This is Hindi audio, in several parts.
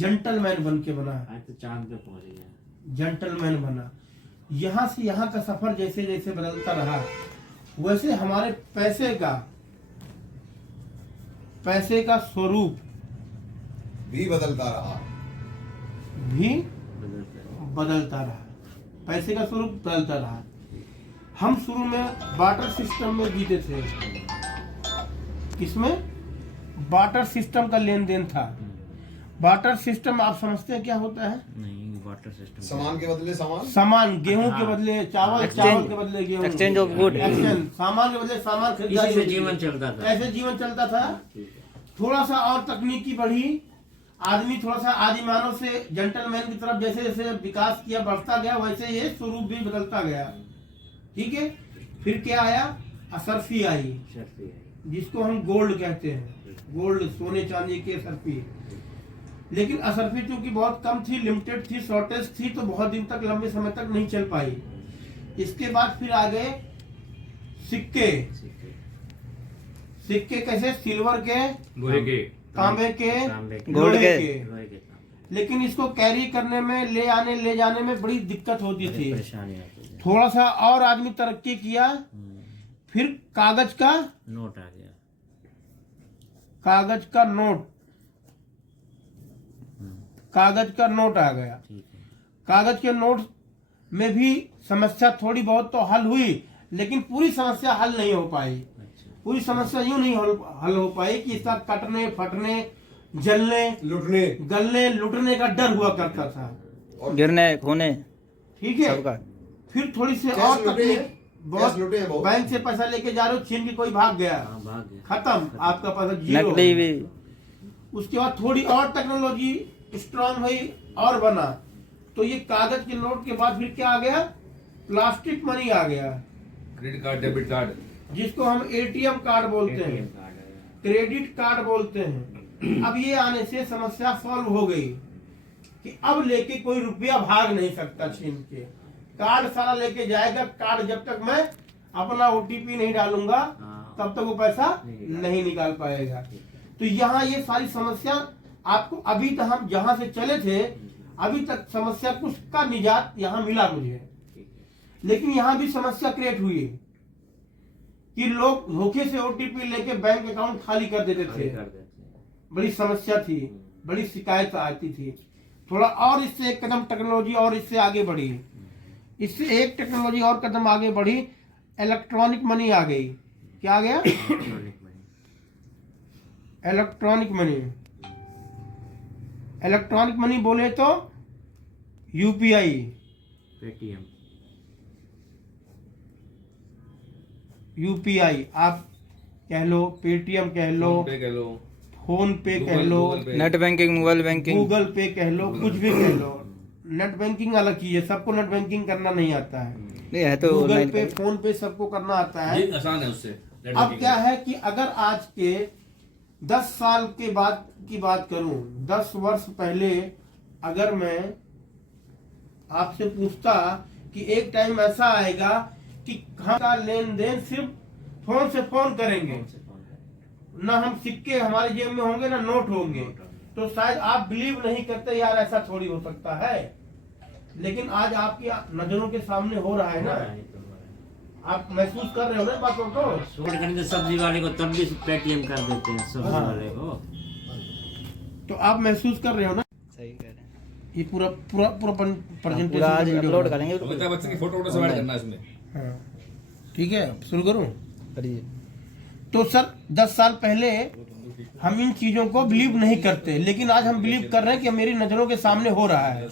जेंटलमैन बन के बना, आज तो चांद पे पहुंच गया। जेंटलमैन बना। यहाँ से यहाँ का सफर जैसे जैसे बदलता रहा, वैसे हमारे पैसे का स्वरूप भी बदलता रहा। पैसे का स्वरूप बदलता रहा। हम शुरू में बार्टर सिस्टम में जीते थे। किसमें? बार्टर सिस्टम का लेन देन था। बार्टर सिस्टम आप समझते हैं क्या होता है? नहीं, वाटर सिस्टम सामान के बदले सामान, गेहूं के बदले चावल, चावल के बदले गेहूं, एक्सचेंज ऑफ गुड, सामान के बदले सामान खरीदा, इसी से जीवन चलता था। ऐसे जीवन चलता था। थोड़ा सा और तकनीकी बढ़ी, आदमी थोड़ा सा आदिमानव से जेंटलमैन की तरफ जैसे जैसे विकास किया, बढ़ता गया, वैसे ये स्वरूप भी बदलता गया। ठीक है। फिर क्या आया? असरफी आई, जिसको हम गोल्ड कहते हैं। गोल्ड, सोने चांदी के असरफी। लेकिन असरफी चूंकि बहुत कम थी, लिमिटेड थी, शॉर्टेज थी, तो बहुत दिन तक, लंबे समय तक नहीं चल पाई। इसके बाद फिर आ गए सिक्के। सिक्के कैसे? सिल्वर के, तांबे के, गोल्ड के। लेकिन इसको कैरी करने में, ले जाने में बड़ी दिक्कत होती थी। परेशानी आती है। थोड़ा सा और आदमी तरक्की किया, फिर कागज का नोट आ गया। कागज का नोट आ गया। ठीक है। कागज के नोट में भी समस्या थोड़ी बहुत तो हल हुई, लेकिन पूरी समस्या हल नहीं हो पाई। अच्छा। पूरी समस्या यूं नहीं हल हो पाई कि इसका कटने, फटने, जलने, लुटने का डर हुआ करता था, गिरने, खोने, ठीक है। सबका। फिर थोड़ी सी और तकनीक, बहुत बैंक से पैसा लेके जा रहे हो, छीन के कोई भाग गया, भाग गया, खत्म, आपका पैसा जीरो। नकली भी। उसके बाद थोड़ी और टेक्नोलॉजी स्ट्रांग हुई और बना, तो ये कागज के नोट के बाद फिर क्या आ गया? प्लास्टिक मनी आ गया। क्रेडिट कार्ड, डेबिट कार्ड, जिसको हम एटीएम कार्ड बोलते हैं, क्रेडिट कार्ड बोलते हैं। अब ये आने से समस्या सॉल्व हो गई कि अब लेके कोई रुपया भाग नहीं सकता छीन के। कार्ड सारा लेके जाएगा, कार्ड जब तक मैं अपना ओटीपी नहीं डालूंगा तब तक वो पैसा नहीं निकाल पाएगा। तो यहाँ ये सारी समस्या आपको, अभी तक हम जहां से चले थे अभी तक समस्या कुछ का निजात यहाँ मिला मुझे। लेकिन यहाँ भी समस्या क्रिएट हुई कि लोग धोखे से ओटीपी लेके बैंक अकाउंट खाली कर देते थे। बड़ी समस्या थी, बड़ी शिकायत आती थी। थोड़ा और इससे एक कदम टेक्नोलॉजी और इससे आगे बढ़ी, इससे एक टेक्नोलॉजी और कदम आगे बढ़ी, इलेक्ट्रॉनिक मनी आ गई। क्या आ गया? Electronic money. इलेक्ट्रॉनिक मनी बोले तो यूपीआई, पेटीएम, यूपीआई आप कह लो, पेटीएम कह लो, फोन पे कह लो, net banking, mobile banking, Google Pay कह लो, कुछ भी कह लो। नेट बैंकिंग अलग चीज है, सबको नेट बैंकिंग करना नहीं आता है। नहीं है तो गूगल पे, फोन पे सबको करना आता है, आसान है उससे। अब क्या है कि अगर आज के 10 साल के बाद की बात करूं, 10 वर्ष पहले अगर मैं आपसे पूछता कि एक टाइम ऐसा आएगा कि हम का लेन देन सिर्फ फोन से फोन करेंगे, ना हम सिक्के हमारे जेब में होंगे, ना नोट होंगे, तो शायद आप बिलीव नहीं करते, यार ऐसा थोड़ी हो सकता है। लेकिन आज आपकी नजरों के सामने हो रहा है ना, आप महसूस कर रहे हो ना बातों को। तो सब्जी वाले को तब भी पेटीएम कर देते हैं, सब्जी वाले को। तो आप महसूस कर रहे हो ना। सही कह रहे हैं। ये पूरा प्रेजेंटेशन आज अपलोड करेंगे, अमिताभ बच्चन की फोटो से ऐड करना इसमें। हाँ ठीक है, शुरू करूं। करिए। तो सर 10 साल पहले हम इन चीजों को बिलीव नहीं करते, लेकिन आज हम बिलीव कर रहे हैं कि मेरी नजरों के सामने हो रहा है।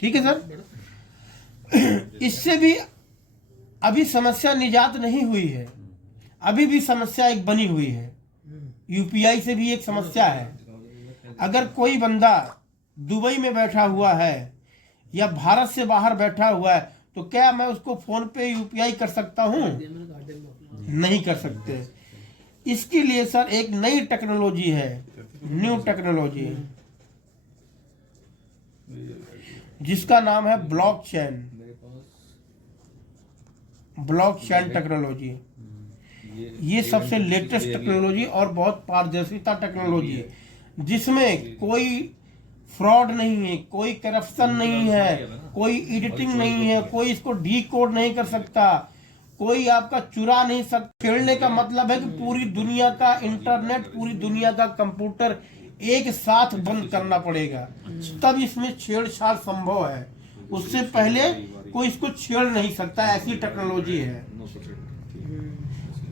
ठीक है सर। इससे भी अभी समस्या निजात नहीं हुई है, अभी भी समस्या एक बनी हुई है। यूपीआई से भी एक समस्या है। अगर कोई बंदा दुबई में बैठा हुआ है या भारत से बाहर बैठा हुआ है, तो क्या मैं उसको फोन पे यूपीआई कर सकता हूं? नहीं कर सकते। इसके लिए सर एक नई टेक्नोलॉजी है, न्यू टेक्नोलॉजी, जिसका नाम है ब्लॉकचेन। ब्लॉकचेन टेक्नोलॉजी, ये सबसे लेटेस्ट टेक्नोलॉजी और बहुत पारदर्शिता टेक्नोलॉजी है, जिसमें कोई फ्रॉड नहीं है, कोई करप्शन नहीं है, कोई एडिटिंग नहीं है, कोई इसको डी कोड नहीं कर सकता, कोई आपका चुरा नहीं सकता। छेड़ने का मतलब है कि पूरी दुनिया का इंटरनेट, पूरी दुनिया का कंप्यूटर एक साथ बंद करना पड़ेगा, तब इसमें छेड़छाड़ संभव है। उससे पहले कोई इसको छेड़ नहीं सकता, ऐसी टेक्नोलॉजी है।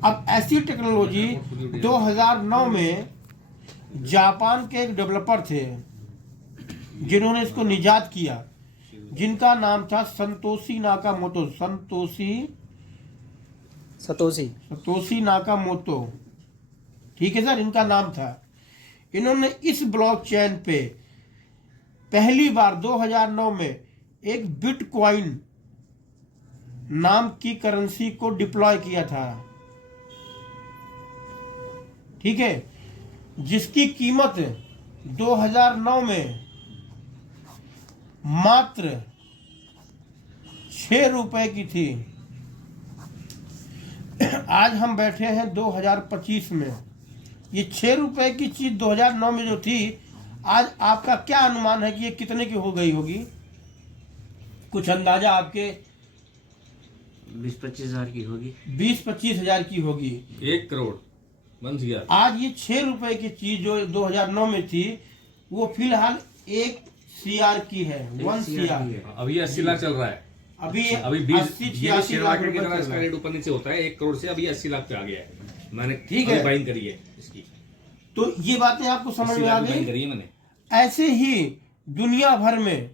अब ऐसी टेक्नोलॉजी 2009 में जापान के एक डेवलपर थे जिन्होंने इसको निजात किया, जिनका नाम था संतोषी नाकामोटो। सतोशी नाकामोटो, ठीक है सर, इनका नाम था। इन्होंने इस ब्लॉकचेन पे पहली बार 2009 में एक बिटकॉइन नाम की करेंसी को डिप्लॉय किया था, ठीक है, जिसकी कीमत 2009 में मात्र 6 रुपए की थी। आज हम बैठे हैं 2025 में, ये 6 रुपए की चीज 2009 में जो थी, आज आपका क्या अनुमान है कि ये कितने की हो गई होगी? कुछ अंदाजा आपके? 20-25 हजार की होगी। 20-25 हजार की होगी। 1 करोड़ बन गया। आज ये 6 रुपए की चीज जो 2009 में थी, वो फिलहाल 1 CR की है, 1 CR। अभी 80 लाख चल रहा है। अभी 80-86 शेयर लाख मार्केट की पर तरह चल इसका रहा है। रेट ऊपर नीचे होता है। 1 करोड़ से अभी 80 लाख पे आ गया है। मैंने ठीक है। बाइंग करी है इसकी, तो ये बातें आपको समझ 80 में आ लाख बाइंग गई। करी है मैंने। ऐसे ही दुनिया भर में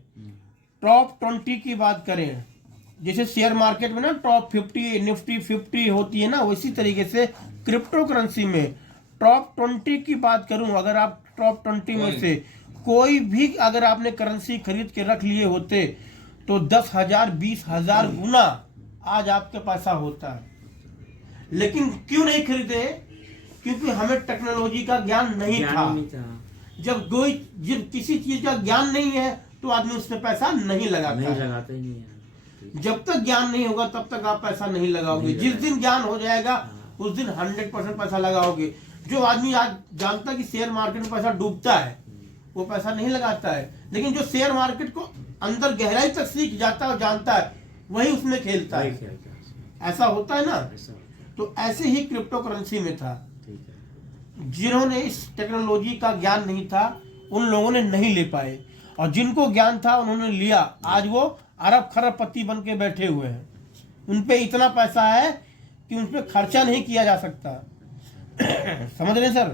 टॉप 20 की बात करें, जैसे शेयर मार्केट में ना टॉप 50, निफ्टी 50 होती है ना, उसी तरीके से क्रिप्टो करेंसी में टॉप 20 की बात करूं, अगर आप टॉप 20 में से कोई भी अगर आपने करेंसी खरीद के रख लिए होते तो 10,000 20,000 गुना आज आपके पैसा होता है। लेकिन क्यों नहीं खरीदे? क्योंकि हमें टेक्नोलॉजी का ज्ञान नहीं था। जब किसी चीज का ज्ञान नहीं है तो आदमी उसमें पैसा नहीं लगाता ही नहीं है। जब तक ज्ञान नहीं होगा तब तक आप पैसा नहीं लगाओगे। जिस दिन ज्ञान हो जाएगा उस दिन 100% पैसा लगाओगे। जो आदमी आज जानता है कि शेयर मार्केट में पैसा डूबता है, वो पैसा नहीं लगाता है। लेकिन जो शेयर मार्केट को अंदर गहराई तक सीख जाता है और जानता है, वही उसमें खेलता है। ऐसा होता है ना। तो ऐसे ही क्रिप्टो करेंसी में था। जिन्होंने इस टेक्नोलॉजी का ज्ञान नहीं था, उन लोगों ने नहीं ले पाए, और जिनको ज्ञान था उन्होंने लिया। आज वो अरब खरबपति बन के बैठे हुए हैं। उन पे इतना पैसा है कि उन पे खर्चा नहीं किया जा सकता। समझ रहे सर?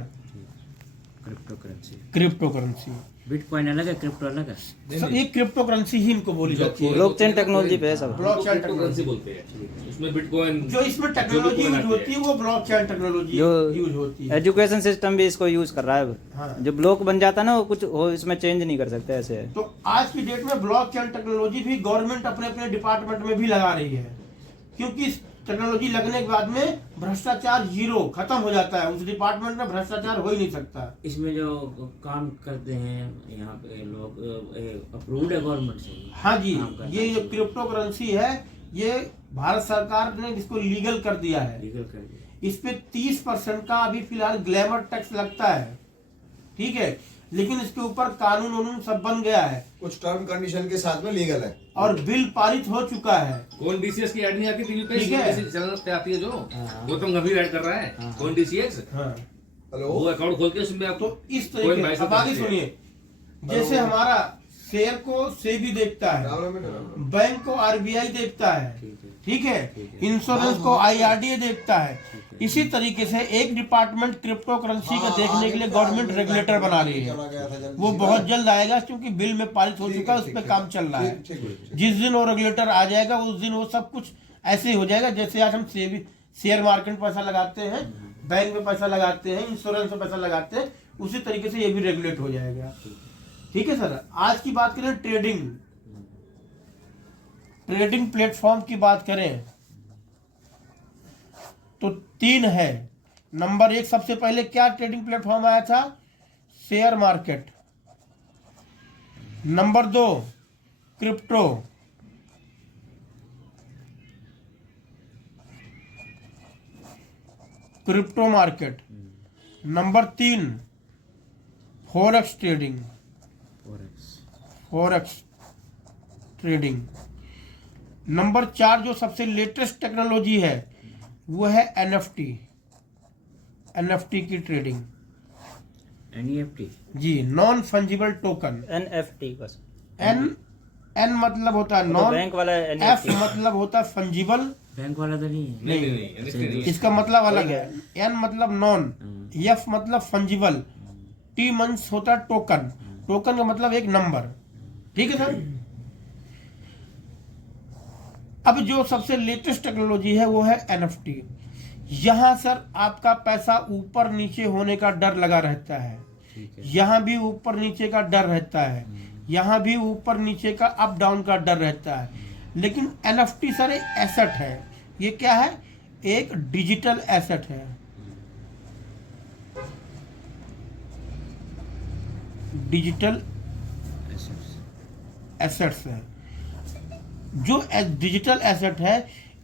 क्रिप्टो करेंसी बिटकॉइन अलग है, क्रिप्टो अलग है। सर ये क्रिप्टो करेंसी ही इनको बोली जाती है। ब्लॉकचेन टेक्नोलॉजी पे है सब। ब्लॉकचेन करेंसी बोलते हैं। उसमें बिटकॉइन जो इसमें टेक्नोलॉजी यूज होती है वो ब्लॉकचेन टेक्नोलॉजी जो यूज होती है। एजुकेशन सिस्टम भी इसको यूज कर रहा है। हाँ। जो ब्लॉक बन जाता है ना, वो कुछ हो इसमें चेंज नहीं कर सकते ऐसे है। तो आज की डेट में ब्लॉकचेन टेक्नोलॉजी भी गवर्नमेंट अपने अपने डिपार्टमेंट में भी लगा रही है, क्योंकि इस टेक्नोलॉजी लगने के बाद में भ्रष्टाचार 0 खत्म हो जाता है। उस डिपार्टमेंट में भ्रष्टाचार हो ही नहीं सकता। इसमें जो काम करते हैं यहाँ पे लोग अप्रूव्ड है गवर्नमेंट से। हाँ जी, काम करना ये जो क्रिप्टो करेंसी है, ये भारत सरकार ने इसको लीगल कर दिया है। लीगल कर दिया। इस पे 30% का अभी फिलहाल ग्लैमर टैक्स लगता है, ठीक है, लेकिन इसके ऊपर कानून वानून सब बन गया है, कुछ टर्म कंडीशन के साथ में लीगल है, और बिल पारित हो चुका है। कौन डीसीएस की ऐड नहीं आती टीवी पे? ठीक है। चैनल पे आती है जो गौतम गंभीर ऐड कर रहा है। कौन डीसीएस? हाँ। हेलो, वो अकाउंट खोल के उसमें आपको तो इस कोई तरीके भाई अब आगे सुनिए, जैसे हमारा शेयर को सेबी देखता है, बैंक को आरबीआई देखता है, ठीक है, इंश्योरेंस को आईआरडीए देखता है, इसी तरीके से एक डिपार्टमेंट क्रिप्टो करेंसी का देखने के लिए गवर्नमेंट रेगुलेटर बना रही है। वो बहुत जल्द आएगा, क्योंकि बिल में पारित हो चुका है, उस पर काम चल रहा है। जिस दिन वो रेगुलेटर आ जाएगा उस दिन वो सब कुछ ऐसे हो जाएगा जैसे आज हम शेयर मार्केट में पैसा लगाते हैं, बैंक में पैसा लगाते हैं, इंश्योरेंस में पैसा लगाते हैं, उसी तरीके से ये भी रेगुलेट हो जाएगा। ठीक है सर। आज की बात करें ट्रेडिंग प्लेटफॉर्म की बात करें तो 3 है। नंबर 1 सबसे पहले क्या ट्रेडिंग प्लेटफॉर्म आया था? Share market. Number 2 crypto market. Number 3 forex trading. Forex trading. Number 4 जो सबसे लेटेस्ट टेक्नोलॉजी है वो है एनएफटी, एनएफटी की ट्रेडिंग। एनईएफटी। जी, नॉन फंजिबल टोकन। एनएफटी बस। एन मतलब होता है तो नॉन, बैंक वाला एफ एनएफटी। मतलब होता है फंजिबल, बैंक वाला तो नहीं है। नहीं इसका मतलब अलग है। एन मतलब नॉन, एफ मतलब फंजिबल, टी मंस होता है टोकन, टोकन का मतलब एक नंबर। ठीक है सर। अब जो सबसे लेटेस्ट टेक्नोलॉजी है वो है एनएफटी। यहां सर आपका पैसा ऊपर नीचे होने का डर लगा रहता है, ठीक है। यहां भी ऊपर नीचे का डर रहता है, यहां भी ऊपर नीचे का अप डाउन का डर रहता है। लेकिन एनएफटी सर एक एसेट है। ये क्या है? एक डिजिटल एसेट है। डिजिटल एसेट्स है। जो डिजिटल एसेट है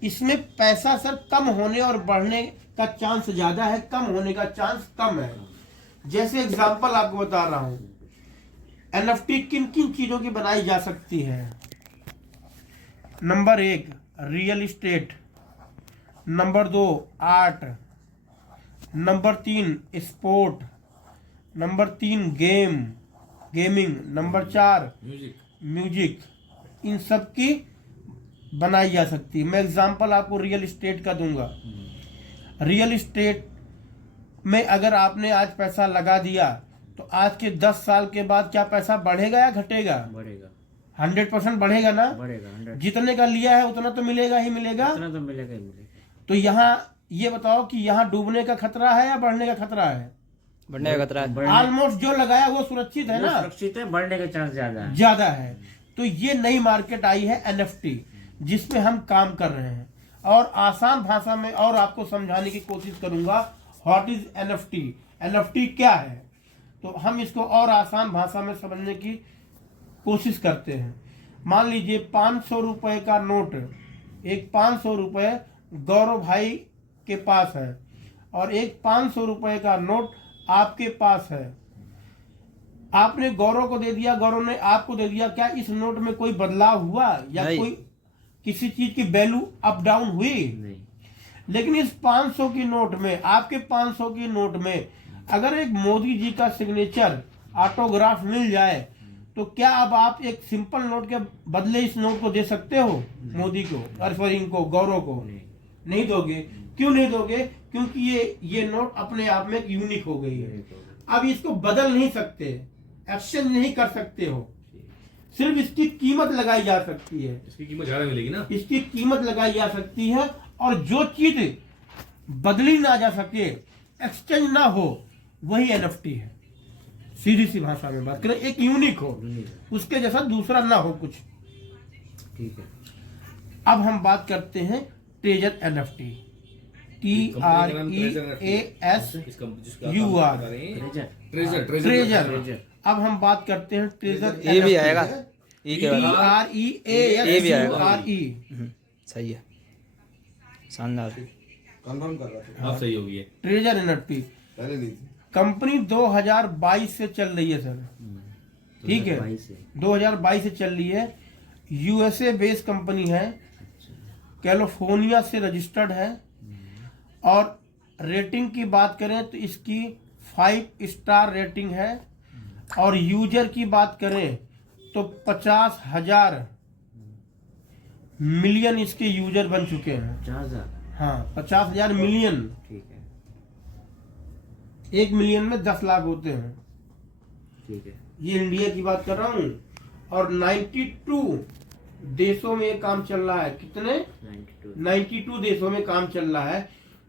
इसमें पैसा सर कम होने और बढ़ने का चांस ज्यादा है, कम होने का चांस कम है। जैसे एग्जांपल आपको बता रहा हूं, एनएफटी किन किन चीजों की बनाई जा सकती है। Number 1 real estate, number 2 art, number 3 sport, number 3 gaming, number 4 music. इन सब की बनाई जा सकती है। मैं एग्जांपल आपको रियल इस्टेट का दूंगा। रियल इस्टेट में अगर आपने आज पैसा लगा दिया तो आज के 10 साल के बाद क्या पैसा बढ़ेगा या घटेगा? बढ़ेगा। 100% बढ़ेगा ना? बढ़ेगा 100। जितने का लिया है उतना तो मिलेगा ही मिलेगा। उतना तो मिलेगा ही मिलेगा। तो यहाँ ये बताओ कि यहाँ डूबने का खतरा है या बढ़ने का खतरा है? बढ़ने का खतरा है। बढ़ने- ऑलमोस्ट जो लगाया वो सुरक्षित है वो ना? सुरक्षित है, बढ़ने का चांस ज्यादा है। ज्यादा है। तो ये नई मार्केट आई है एनएफटी, जिसमें हम काम कर रहे हैं और आसान भाषा में और आपको समझाने की कोशिश करूंगा व्हाट इज एनएफटी, एनएफटी क्या है। तो हम इसको और आसान भाषा में समझने की कोशिश करते हैं। मान लीजिए 500 रुपए का नोट, एक 500 रुपए गौरव भाई के पास है और एक 500 रुपए का नोट आपके पास है। आपने गौरव को दे दिया, गौरव ने आपको दे दिया। क्या इस नोट में कोई बदलाव हुआ या नहीं। कोई किसी चीज की वैल्यू अप डाउन हुई? नहीं। लेकिन इस 500 की नोट में, आपके 500 की नोट में अगर एक मोदी जी का सिग्नेचर ऑटोग्राफ मिल जाए तो क्या अब आप एक सिंपल नोट के बदले इस नोट को दे सकते हो? मोदी को और सॉरी इनको गौरव को नहीं दोगे। क्यों नहीं दोगे? क्योंकि ये नोट अपने आप में एक यूनिक हो गई है। अब इसको बदल नहीं सकते, एक्सचेंज नहीं कर सकते हो, सिर्फ इसकी कीमत लगाई जा सकती है। इसकी कीमत ज्यादा मिलेगी ना? इसकी कीमत लगाई जा सकती है और जो चीज बदली ना जा सके, एक्सचेंज ना हो, वही एनएफटी है। सीधी सी भाषा में बात करें, एक यूनिक हो, उसके जैसा दूसरा ना हो कुछ। ठीक है। अब हम बात करते हैं treasure NFT, TREASUR, treasure. Treasure. अब हम बात करते हैं ट्रेजर ये भी आएगा, ई के बाद ये भी आएगा। TREASURE। सही है, शानदार। कंफर्म कर रहा था अब सही होगी ये। ट्रेजर एनएफटी पहले नहीं थी। कंपनी 2022 से चल रही है सर। ठीक है, 2022 से चल रही है। यूएसए बेस्ड कंपनी है, कैलिफोर्निया से रजिस्टर्ड है और रेटिंग की बात करें तो इसकी 5 स्टार रेटिंग है और यूजर की बात करें तो 50,000 मिलियन इसके यूजर बन चुके हैं। 50,000। हाँ, 50,000 मिलियन। ठीक है। 1 मिलियन में 10 लाख होते हैं। ठीक है। ये इंडिया की बात कर रहा हूँ और 92 देशों में ये काम चल रहा है। कितने? 92 देशों में काम चल रहा है।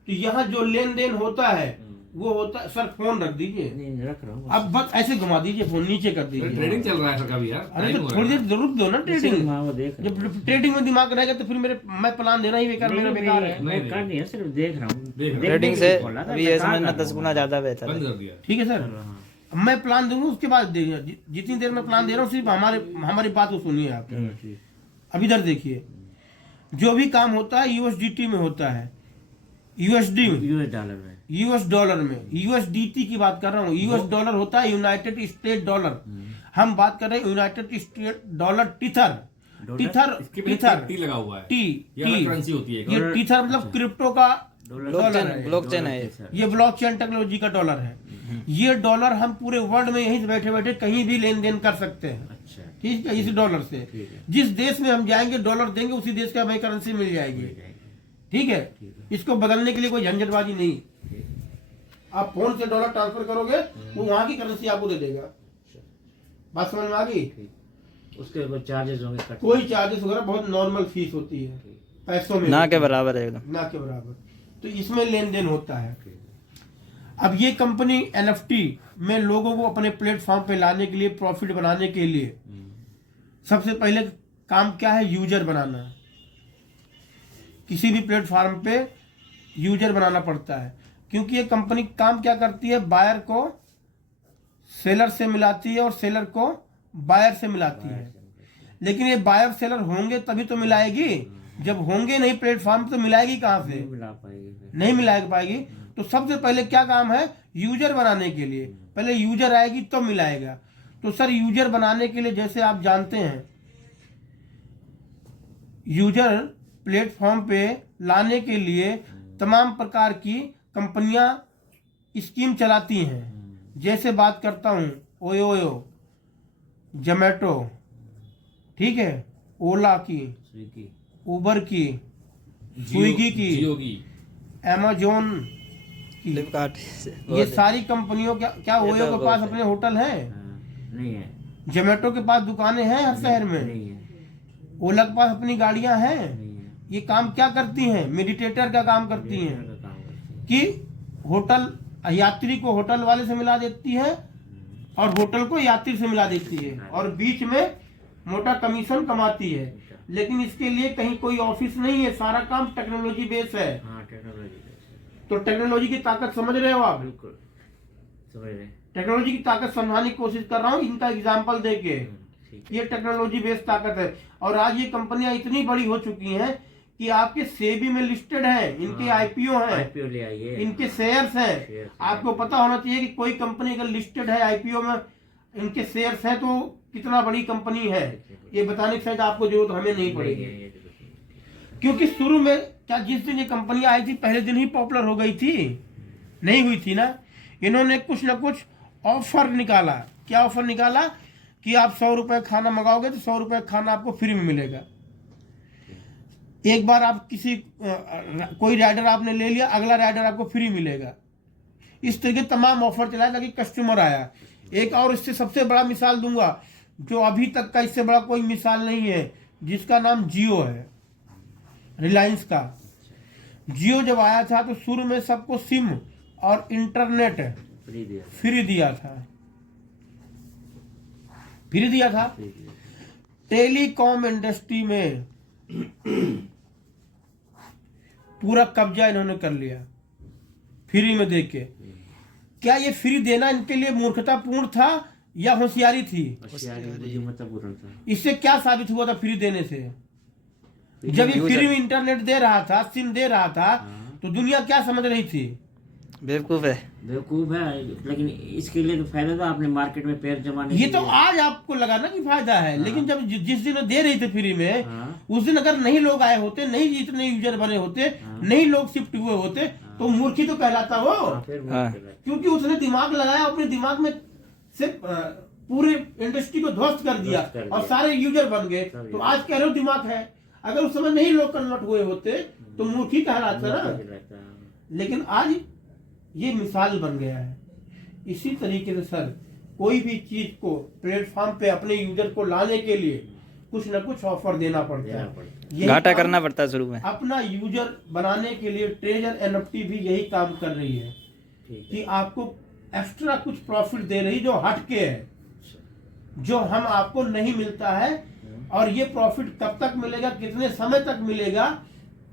तो यहाँ जो लेन देन होता है वो होता है, सर फोन रख दीजिए, नहीं रख रहा हूँ। अब बस ऐसे घुमा दीजिए, फोन नीचे कर दीजिए। ट्रेडिंग चल रहा है सर कभी यार। अरे time तो हो थोड़ी रहा देर जरूर दो ना ट्रेडिंग। हाँ, वो देख रहा हूँ। जब ट्रेडिंग में दिमाग रहेगा तो फिर मैं प्लान देना ही बेकार, मेरा बेकार है। मैं कर नहीं है, सिर्फ देख रहा हूँ। देख रहा ट्रेडिंग से बोला था, अभी मैं ये कहाँ समझना कर 10 गुना ज्यादा बेहतर बंद है। कर दिया। ठीक है सर, अब मैं प्लान दूंगा उसके बाद देखिए। जितनी देर में प्लान दे रहा हूँ सिर्फ हमारी बात को सुनिए आप। अब इधर देखिए, जो भी काम होता है यूएसडीटी में होता है, यूएसडी यूएस डॉलर में। यूएस डॉलर में, यूएसडीटी की बात कर रहा हूँ। यूएस डॉलर होता है यूनाइटेड स्टेट डॉलर। हम बात कर रहे हैं United State dollar Tether. Tether इसके पे टीथर टी लगा हुआ है। टी ये अलग करेंसी होती है। ये टीथर मतलब क्रिप्टो का डॉलर है। ब्लॉकचेन है ये। ये ब्लॉकचेन टेक्नोलॉजी का डॉलर है। ये डॉलर हम पूरे वर्ल्ड में यहीं से बैठे बैठे कहीं भी लेन देन कर सकते हैं। अच्छा, ठीक है, इस डॉलर से ठीक है। जिस देश में हम जाएंगे डॉलर देंगे उसी देश का हमें करेंसी मिल जाएगी। ठीक है, इसको बदलने के लिए कोई झंझटबाजी नहीं। आप फोन से डॉलर ट्रांसफर करोगे वो वहां की करेंसी आपको दे देगा। बात समझ में आ गई? उसके कोई चार्जेस होंगे कट? कोई चार्जेस वगैरह, बहुत नॉर्मल फीस होती है, पैसों में ना के बराबर है एकदम। ना के बराबर। तो इसमें लेन देन होता है। अब ये कंपनी NFT में लोगों को अपने प्लेटफॉर्म पे लाने के लिए, प्रॉफिट बनाने के लिए सबसे पहले काम क्या है? यूजर बनाना। किसी भी प्लेटफॉर्म पे यूजर बनाना पड़ता है, क्योंकि ये कंपनी काम क्या करती है? बायर को सेलर से मिलाती है और सेलर को बायर से मिलाती है। लेकिन ये बायर सेलर होंगे तभी तो मिलाएगी, जब होंगे नहीं प्लेटफॉर्म तो मिलाएगी कहाँ से? मिला पाएगी? नहीं मिला पाएगी। तो सबसे पहले क्या काम है? यूजर बनाने के लिए पहले यूजर आएगी तो मिलाएगा। तो सर यूजर बनाने के लिए जैसे आप जानते हैं, यूजर प्लेटफॉर्म पे लाने के लिए तमाम प्रकार की कंपनियां स्कीम चलाती हैं। जैसे बात करता हूं ओयो, जोमैटो, ठीक है, ओला की, स्विगी, उबर की, स्विगी की, जियो की, अमेजोन की, फ्लिपकार्ट ये सारी कंपनियों क्या ओयो के पास अपने होटल हैं? नहीं है। जोमैटो के पास दुकानें हैं हर शहर में, नहीं है। ओला के पास अपनी गाड़ियां हैं। नहीं है। ये काम क्या करती हैं? मेडिटेटर का काम करती हैं काम करती है। कि होटल यात्री को होटल वाले से मिला देती है और होटल को यात्री से मिला देती है और बीच में मोटा कमीशन कमाती है। लेकिन इसके लिए कहीं कोई ऑफिस नहीं है, सारा काम टेक्नोलॉजी बेस है। हाँ, टेक्नोलॉजी। तो टेक्नोलॉजी की ताकत समझ रहे हो आप? बिल्कुल समझ रहे हैं। टेक्नोलॉजी की ताकत समझाने की कोशिश कर रहा हूँ इनका एग्जाम्पल देके। ठीक। ये टेक्नोलॉजी बेस्ड ताकत है। और आज ये कंपनियां इतनी बड़ी हो चुकी हैं कि आपके सेबी में लिस्टेड है, इनके IPO हैं, IPO ले आइए, इनके शेयर्स हैं। शेयर्स आपको पता होना चाहिए कि कोई कंपनी अगर लिस्टेड है, IPO में इनके शेयर्स हैं, तो कितना बड़ी कंपनी है। ये बताने की शायद आपको जरूरत हमें नहीं पड़ेगी, क्योंकि शुरू में क्या जिस दिन ये कंपनी आई थी पहले दिन ही पॉपुलर हो गई थी? नहीं हुई थी ना। इन्होंने कुछ ना कुछ ऑफर निकाला। क्या ऑफर निकाला? कि आप 100 रुपए खाना मंगाओगे तो 100 रुपए खाना आपको फ्री में मिलेगा। एक बार आप किसी कोई राइडर आपने ले लिया, अगला राइडर आपको फ्री मिलेगा। इस तरह के तमाम ऑफर चलाया ताकि कस्टमर आया। एक और इससे सबसे बड़ा मिसाल दूंगा, जो अभी तक का इससे बड़ा कोई मिसाल नहीं है, जिसका नाम जियो है, रिलायंस का। जियो जब आया था तो शुरू में सबको सिम और इंटरनेट फ्री दिया था। टेलीकॉम इंडस्ट्री में पूरा कब्जा इन्होंने कर लिया फ्री में देके। क्या ये फ्री देना इनके लिए मूर्खतापूर्ण था या होशियारी थी? इससे क्या साबित हुआ था फ्री देने से? जब ये फ्री में इंटरनेट दे रहा था, सिम दे रहा था, तो दुनिया क्या समझ रही थी? बेवकूफ है। लेकिन इसके लिए तो फायदा था आपने मार्केट में पैर जमाने। ये तो आज आपको लगा ना कि फायदा है। लेकिन जब जिस दिन दे रही थे फ्री में, उस दिन अगर नहीं लोग आए होते, नहीं इतने यूजर बने होते, नहीं लोग शिफ्ट हुए होते, तो मूर्खी तो कहलाता वो। क्योंकि उसने दिमाग लगाया, अपने दिमाग में से पूरे इंडस्ट्री को ध्वस्त कर दिया और सारे यूजर बन गए। तो आज कह रहे हो दिमाग है। अगर उस समय नहीं लोग कन्वर्ट हुए होते तो मूर्खी कहलाता ना। लेकिन आज ये मिसाल बन गया है। इसी तरीके से सर कोई भी चीज को प्लेटफॉर्म पे अपने यूजर को लाने के लिए कुछ ना कुछ ऑफर देना पड़ता है, घाटा करना पड़ता है शुरू में। अपना यूजर बनाने के लिए ट्रेजर NFT भी यही काम कर रही है कि आपको एक्स्ट्रा कुछ प्रॉफिट दे रही जो हटके है, जो हम आपको नहीं मिलता है। और ये प्रॉफिट कब तक मिलेगा, कितने समय तक मिलेगा,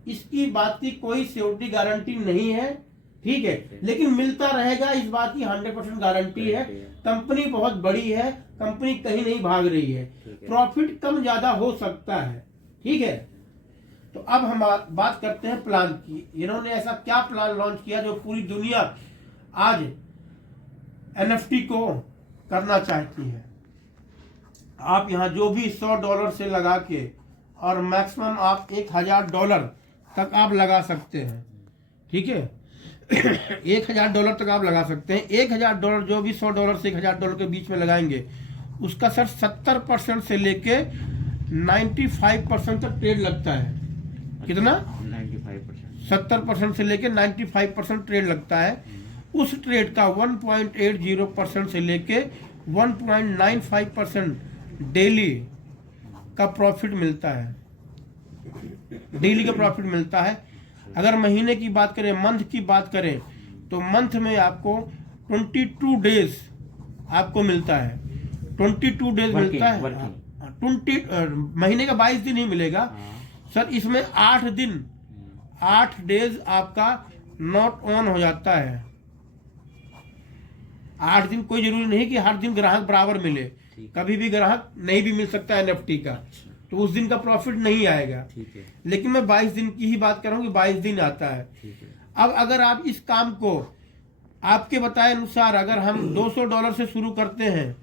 इसकी बात की कोई सिक्योरिटी गारंटी नहीं है। ठीक है, लेकिन मिलता रहेगा इस बात की 100% गारंटी है। कंपनी बहुत बड़ी है, कंपनी कहीं नहीं भाग रही है, प्रॉफिट कम ज्यादा हो सकता है। ठीक है, तो अब हम बात करते हैं प्लान की। इन्होंने ऐसा क्या प्लान लॉन्च किया जो पूरी दुनिया आज NFT को करना चाहती है। आप यहाँ जो भी $100 से लगा के और मैक्सिमम आप $1000 तक आप लगा सकते हैं, ठीक है। $1000 तक आप लगा सकते हैं। $1000 जो भी $100 से $1000 के बीच में लगाएंगे उसका सर 70% से लेके 95% तक ट्रेड लगता है। कितना? 95%। 70% से लेके 95% ट्रेड लगता है। उस ट्रेड का 1.80% से लेके 1.95% डेली का प्रॉफिट मिलता है। डेली का प्रॉफिट मिलता है। अगर महीने की बात करें, मंथ की बात करें, तो मंथ में आपको 22 डेज आपको मिलता है। 22 डेज मिलता है। 20 महीने का 22 दिन ही मिलेगा सर। इसमें 8 डेज आपका नॉट ऑन हो जाता है। 8 दिन कोई जरूरी नहीं कि हर दिन ग्राहक बराबर मिले, कभी भी ग्राहक नहीं भी मिल सकता है NFT का, तो उस दिन का प्रॉफिट नहीं आएगा। ठीक है। लेकिन मैं 22 दिन की ही बात कर रहा हूँ कि 22 दिन आता है। ठीक है। अब अगर आप इस काम को आपके बताए अनुसार अगर हम $200 से शुरू करते हैं,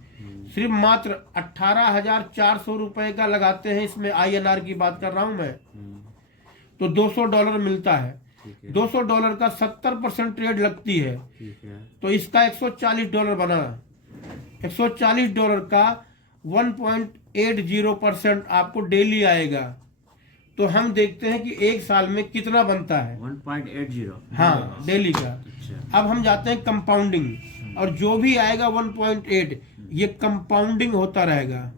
सिर्फ मात्र 18,400 रुपए का लगाते हैं, इसमें INR की बात कर रहा हूं मैं, तो $200 मिलता है। $200 का 70% ट्रेड लगती है, ठीक है। तो इसका $140 बना। $140 का 1.80% आपको डेली आएगा। तो हम देखते हैं कि एक साल में कितना बनता है। 1.80। हाँ, डेली का। अच्छा। अब हम जाते हैं कंपाउंडिंग, और जो भी आएगा 1.8 ये कंपाउंडिंग होता रहेगा।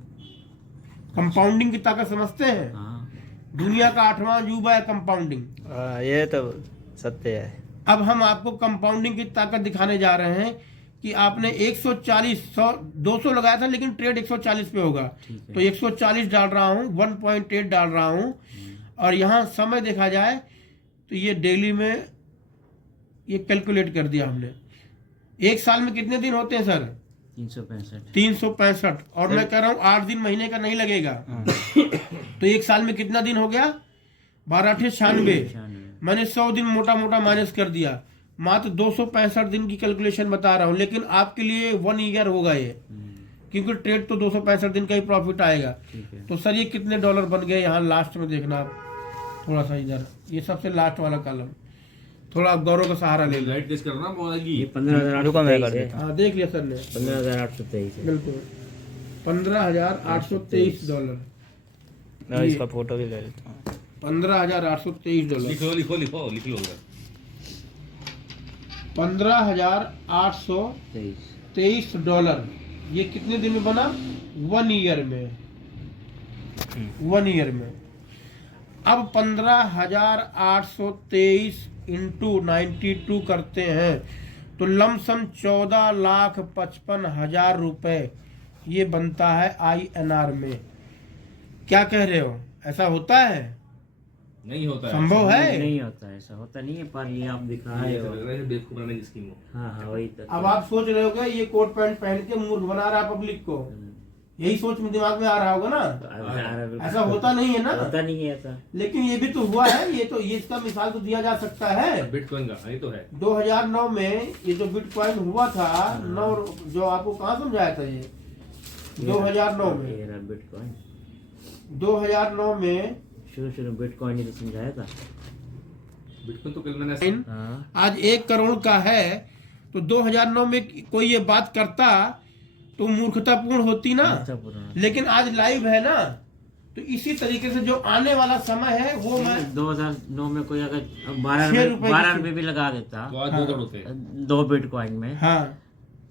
कंपाउंडिंग की ताकत समझते हैं? हाँ। दुनिया का 8वां अजूबा है कंपाउंडिंग। ये तो सत्य है। अब हम आपको कंपाउंडिंग की ताकत दिखाने जा रहे हैं कि आपने 140 200 लगाया था, लेकिन ट्रेड 140 पे होगा, तो 140 डाल रहा हूँ, 1.8 डाल रहा हूँ, और यहाँ समय देखा जाए तो ये डेली में ये कैलकुलेट कर दिया हमने। एक साल में कितने दिन होते हैं सर? 365। और मैं कह रहा हूँ 8 दिन महीने का नहीं लगेगा। तो एक साल में कितना दिन हो गया? 12×8 मैंने 100 दिन मोटा मोटा माइनस कर दिया। मात्र 265 दिन की कैलकुलेशन बता रहा हूँ, लेकिन आपके लिए 1 ईयर होगा ये, क्योंकि ट्रेड तो 265 दिन का ही प्रॉफिट आएगा। तो सर ये कितने डॉलर बन गए? यहाँ लास्ट में देखना आप, थोड़ा सा इधर, ये सबसे लास्ट वाला कॉलम, थोड़ा आप गौरव का सहारा ले लो। लाइट टेस्ट करना बोलेगी। ये 15,823 है। हाँ देख लिया सर ने, 15,823 है। बिल्कुल $15,823। मैं इसका फोटो भी ले लेता हूँ। $15,823। लिखो लिखो लिखो लिख लो उधर। $15,823। ये कितने दिन में बना? 1 ईयर में। 1 ईयर में। अब 15,823 इंटू 92 करते हैं तो लमसम 14,55,000 रुपए ये बनता है INR में। क्या कह रहे हो? ऐसा होता है? नहीं होता है। संभव है? नहीं होता है, ऐसा होता नहीं है, पर ये आप दिखा रहे हो। बेवकूफ बनाने की स्कीम हो। हाँ हाँ, वही तो। अब आप सोच रहे होगे ये कोट पैंट पहन के मूर्ख बना रहा है पब्लिक को, यही सोच में दिमाग में आ रहा होगा ना। ऐसा होता नहीं है ना, होता नहीं है ऐसा। लेकिन ये भी तो हुआ है। ये तो ये इसका मिसाल तो दिया जा सकता है। बिटकॉइन का ये तो है। 2009 में ये जो बिटकॉइन हुआ था, जो आपको कहाँ समझाया था ये? 2009 में। बिटकॉइन 2009 में शुरू बिटकॉइन ही तो समझाया था। बिटकॉइन तो कल मैंने हाँ। आज 1 करोड़ का है, तो 2009 में कोई ये बात करता तो मूर्खतापूर्ण होती ना। लेकिन आज लाइव है ना, तो इसी तरीके से जो आने वाला समय है वो मैं 2009 में कोई अगर 6 रुपए 12 रुपए भी लगा देता तो आज 2 करोड़ होते। 2 बिटकॉइन में, हाँ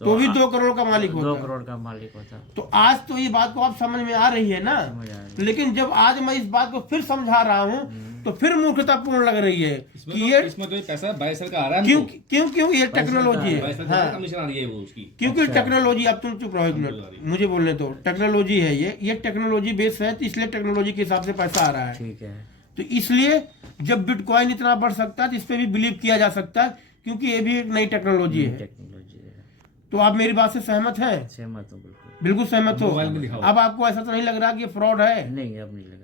तो भी 2 करोड़ का मालिक होता। 2 करोड़ का मालिक होता। तो आज तो ये बात को आप समझ में आ रही है ना। समझ आ रही है। लेकिन जब आज मैं इस बात को फिर समझा रहा हूँ तो फिर मूर्खतापूर्ण लग रही है कि ये इसमें तो पैसा 22 साल का आ रहा है। क्यों ये टेक्नोलॉजी है। 22 साल कमीशन आ रही है वो उसकी। क्योंकि टेक्नोलॉजी, अब तुम चुप रहो एक मिनट, मुझे बोलने दो। टेक्नोलॉजी है ये टेक्नोलॉजी बेस है, तो इसलिए टेक्नोलॉजी के हिसाब से पैसा आ रहा है। ठीक है। तो इसलिए जब बिटकॉइन इतना बढ़ सकता है तो इस पे भी बिलीव किया जा सकता है, क्योंकि ये भी एक नई टेक्नोलॉजी है। टेक्नोलॉजी है। तो आप मेरी बात से सहमत हैं? सहमत हूँ, बिल्कुल बिल्कुल सहमत हो। मोबाइल में दिखाओ। अब आपको ऐसा तो नहीं लग रहा कि ये फ्रॉड है? नहीं, अब नहीं लग रहा।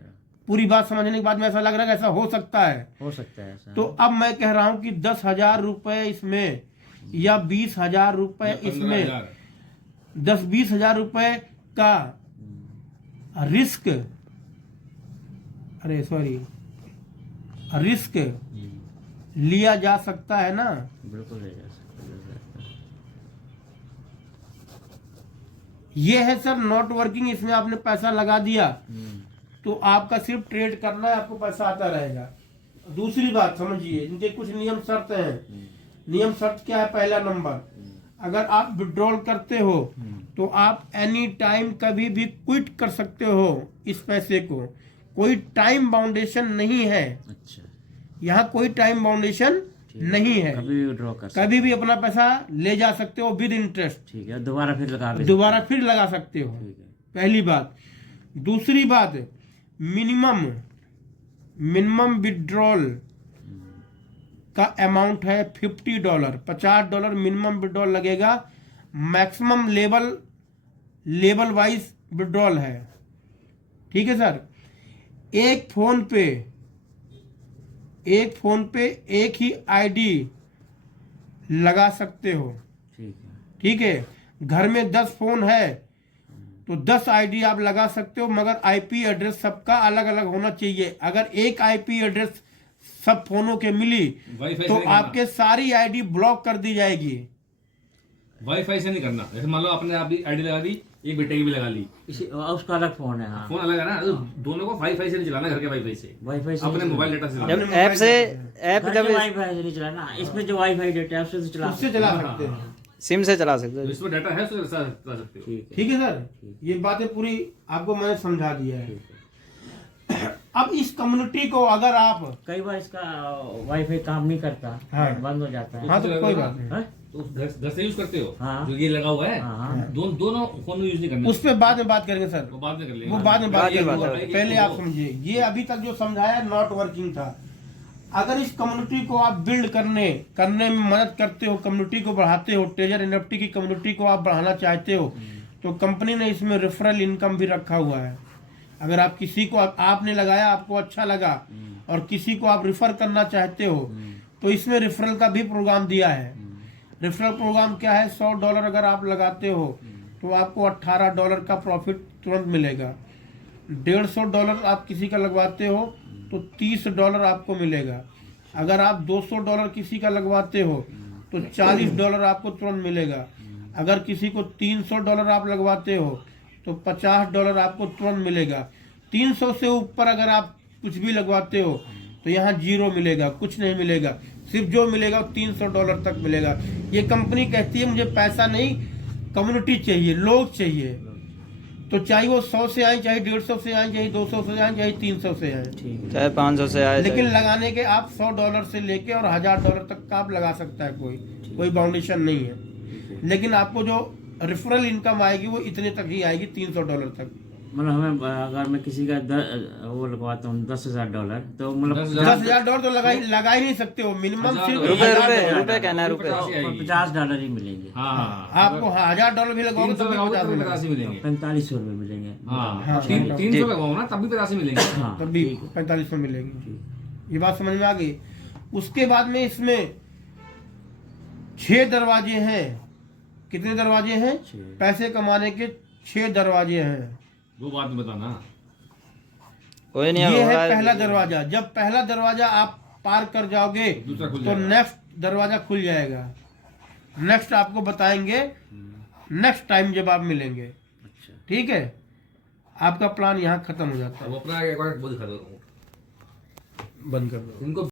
पूरी बात समझने के बाद में ऐसा लग रहा है कि ऐसा हो सकता है। हो सकता है ऐसा। तो अब मैं कह रहा हूं कि 10,000 रुपए इसमें या 20,000 रुपए इसमें, 10-20 हजार रुपए का रिस्क लिया जा सकता है ना। बिल्कुल ले जा सकते हैं। ये है सर नॉट वर्किंग, इसमें आपने पैसा लगा दिया तो आपका सिर्फ ट्रेड करना है, आपको पैसा आता रहेगा। दूसरी बात समझिए, इनके कुछ नियम शर्त हैं। नियम शर्त क्या है? पहला नंबर, अगर आप विड्रॉल करते हो तो आप एनी टाइम कभी भी क्विट कर सकते हो इस पैसे को, कोई टाइम बाउंडेशन नहीं है। अच्छा, यहाँ कोई टाइम बाउंडेशन नहीं है, कभी भी विड्रॉ कर सकते कभी भी अपना पैसा ले जा सकते हो विद इंटरेस्ट, ठीक है, दोबारा फिर लगा भी दोबारा फिर लगा सकते हो। ठीक है। पहली बात। दूसरी बात, मिनिमम विड्रॉल का अमाउंट है $50, $50 मिनिमम विड्रॉल लगेगा। मैक्सिमम लेवल वाइज विड्रॉल है। ठीक है सर। एक फोन पे एक ही आईडी लगा सकते हो। ठीक है। ठीक है। घर में 10 फोन है तो 10 आईडी आप लगा सकते हो, मगर आईपी एड्रेस सबका अलग अलग होना चाहिए। अगर एक आईपी एड्रेस सब फोनों के मिली वाईफाई तो से नहीं आपके सारी आईडी ब्लॉक कर दी जाएगी। वाईफाई से नहीं करना। जैसे मान लो आपने आपकी आईडी लगा दी, एक बेटे की भी लगा ली, उसका अलग फोन है। हाँ, फोन अलग है ना, तो दोनों को वाईफाई से नहीं चलाना, घर के वाईफाई से, वाईफाई से अपने मोबाइल डेटा से जब चलाना। ऐप घर जब के वाईफाई से नहीं चलाना, इसमें जो वाईफाई डेटा है उससे तो चला उससे चला सकते हैं। सिम से चला सकते तो हो। इसमें डाटा है उससे चला सकते हो। ठीक है। ठीक है सर, ये बातें पूरी आपको मैंने समझा दिया है। अब इस कम्युनिटी को अगर आप, कई बार इसका वाईफाई काम नहीं करता, हाँ। बंद हो जाता है। हाँ तो कोई बात नहीं, हाँ? तो घर से यूज करते हो, हाँ। जो ये लगा हुआ है, हाँ। दोनों फोन यूज नहीं करना। उस पर बाद में बात करेंगे सर, वो बाद में कर लेंगे। वो बाद में बात बाद में करेंगे। बात करेंगे। पहले आप समझिए, ये अभी तक जो समझाया नॉट वर्किंग था। अगर इस कम्युनिटी को आप बिल्ड करने में मदद करते हो, कम्युनिटी को बढ़ाते हो, ट्रेजर एनएफटी की कम्युनिटी को आप बढ़ाना चाहते हो, तो कंपनी ने इसमें रेफरल इनकम भी रखा हुआ है। अगर आप किसी को आपने लगाया, आपको अच्छा लगा और किसी को आप रिफर करना चाहते हो तो इसमें रेफरल का भी प्रोग्राम दिया है। रेफरल प्रोग्राम क्या है? $100 अगर आप लगाते हो तो आपको $18 का प्रॉफिट तुरंत मिलेगा। $150 आप किसी का लगवाते हो तो $30 आपको मिलेगा। अगर आप $200 किसी का लगवाते हो तो $40 आपको तुरंत मिलेगा। अगर किसी को $300 आप लगवाते हो तो $50 आपको तुरंत मिलेगा। 300 से ऊपर अगर आप कुछ भी लगवाते हो तो यहाँ 0 मिलेगा, कुछ नहीं मिलेगा। सिर्फ जो मिलेगा $300 तक मिलेगा। ये कंपनी कहती है मुझे पैसा नहीं, कम्युनिटी चाहिए, लोग चाहिए। तो चाहे वो 100 से आए, चाहे 150 से आए, चाहे 200 से आए, चाहे 300 से आए, चाहे 500 से आए, लेकिन लगाने के आप $100 से लेके और $1000 तक का आप लगा सकता है। कोई बाउंडेशन नहीं है। लेकिन आपको जो रेफरल इनकम आएगी वो इतने तक ही आएगी, $300 तक। मतलब हमें अगर मैं किसी का वो लगवाता हूँ $10,000 तो मतलब $10,000 तो लगा ही नहीं सकते हो। मिनिमम सिर्फ रुपए कहना है, रुपए। $50 ही मिलेंगे। हाँ, आपको $1000 भी लगाओगे तो 300 मिलेंगे। 4500 रुपये मिलेंगे। हाँ, 300 लगाओ ना तब भी 85 मिलेंगे। हाँ, तब भी 4500 मिलेगी। ये बात समझ में आ गई। उसके बाद में इसमें 6 दरवाजे हैं। कितने दरवाजे हैं? पैसे कमाने के 6 दरवाजे हैं। वो बात में बताना। कोई नहीं, ये है होगा। पहला दरवाजा। जब पहला दरवाजा आप पार कर जाओगे दूसरा खुल तो जाएगा। नेक्स्ट दरवाजा खुल जाएगा। नेक्स्ट आपको बताएंगे नेक्स्ट टाइम जब आप मिलेंगे। अच्छा, ठीक है। आपका प्लान यहाँ खत्म हो जाता है। अब अपना एक बार वो दिखा दो, बंद कर दो इनको